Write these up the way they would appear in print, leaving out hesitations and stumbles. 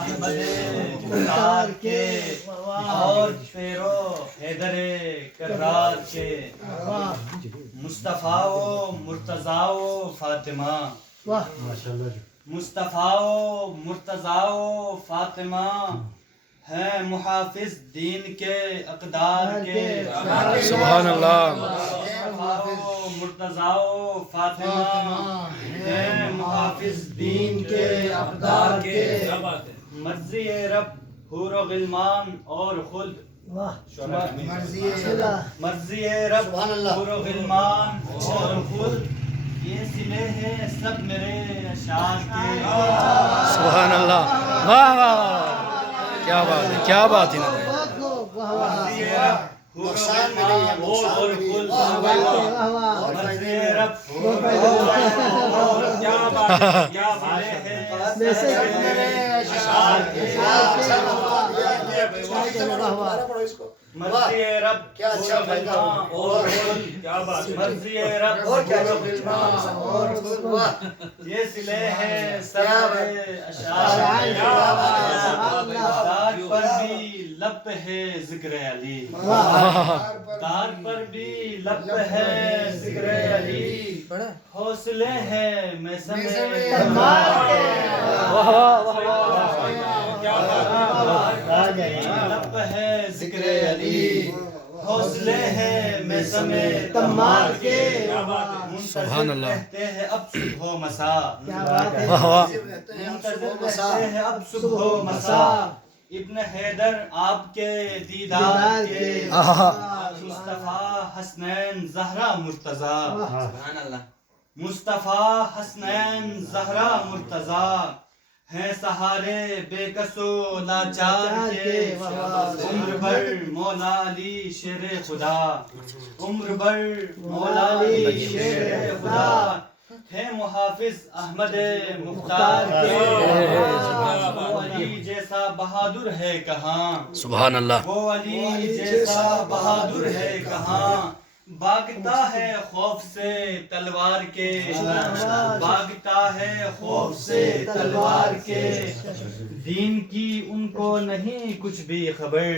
احمد کرار کے اور پیرو حیدر کرار کے مصطفیٰ و مرتضیٰ و فاطمہ مصطفیٰ و مرتضیٰ و فاطمہ ہیں محافظ دین کے اقدار کے سبحان اللہ مصطفیٰ و مرتضیٰ و فاطمہ ہیں محافظ دین کے اقدار کے مرضی رب حور و غلمان اور خود مرضی رب حور و غلمان اور خود یہ سلے ہیں سب میرے اشعار کے سبحان اللہ واہ واہ کیا بات ہے کیا بات ہے مرضی رب حور و غلمان اور خود مرضی رب حور و غلمان اور کیا بات ہے کیا بات ہے سب میرے اشعار کے مرضی رب حور و غلمان اور خود کیا بات ہے مرضی رب حور و غلمان اور خود یہ سلے ہیں سب میرے اشعار کے دار پر بھی لب ہے ذکر علی دار پر بھی لب ہے ذکر علی حوصلے ہیں میں سمجھ لب ہے ذکر علی حوصلے ہیں میں سمجھ تمار کے سبحان اللہ رہتے ہیں اب صبح و مساء واہ واہ منتظر رہتے ہیں اب صبح و مساء ابن حیدر آپ کے دیدار کے مصطفیٰ حسنین زہرا مرتضیٰ مصطفیٰ حسنین زہرا مرتضیٰ ہیں سہارے بے کس و لاچار کے عمر بھر مولا علی شیر خدا عمر بھر مولا علی شیر خدا ہے محافظ احمد مختار کے وہ علی جیسا بہادر ہے کہاں سبحان اللہ وہ علی جیسا بہادر ہے کہاں بھاگتا ہے خوف سے تلوار کے بھاگتا ہے خوف سے تلوار کے دین کی ان کو نہیں کچھ بھی خبر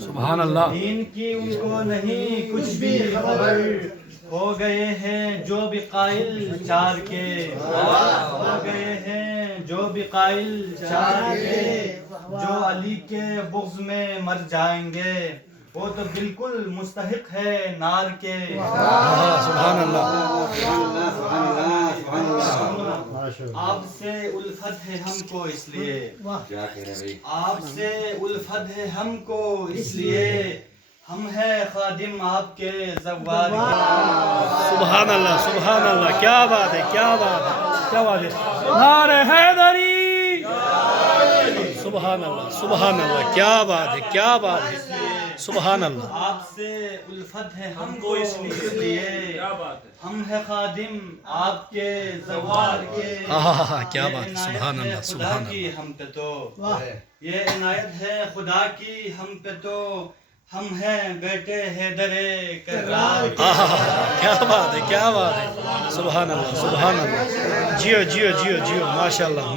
سبحان اللہ دین کی ان کو نہیں کچھ بھی خبر ہو گئے ہیں جو بھی قائل چار کے ہو گئے ہیں جو بھی قائل چار کے جو علی کے بغض میں مر جائیں گے وہ تو بالکل مستحق ہے نار کے سبحان اللہ آپ سے الفت ہے ہم کو اس لیے آپ سے الفت ہے ہم کو اس لیے ہم ہیں خادم آپ کے زوار سبحان اللہ کیا بات ہے کیا بات ہے کیا بات ہے نعرہ حیدری سبحان اللہ کیا بات ہے کیا بات ہے سبحان اللہ آپ سے الفت ہے ہم کو اس لیے ہم ہیں خادم آپ کے زوار کے کیا بات ہے سبحان اللہ سبحان کی اللہ ہم پہ تو یہ عنایت ہے خدا کی ہم پہ تو ہم ہیں بیٹے حیدر کرار کیا بات ہے کیا بات ہے سبحان اللہ جیو ماشاء اللہ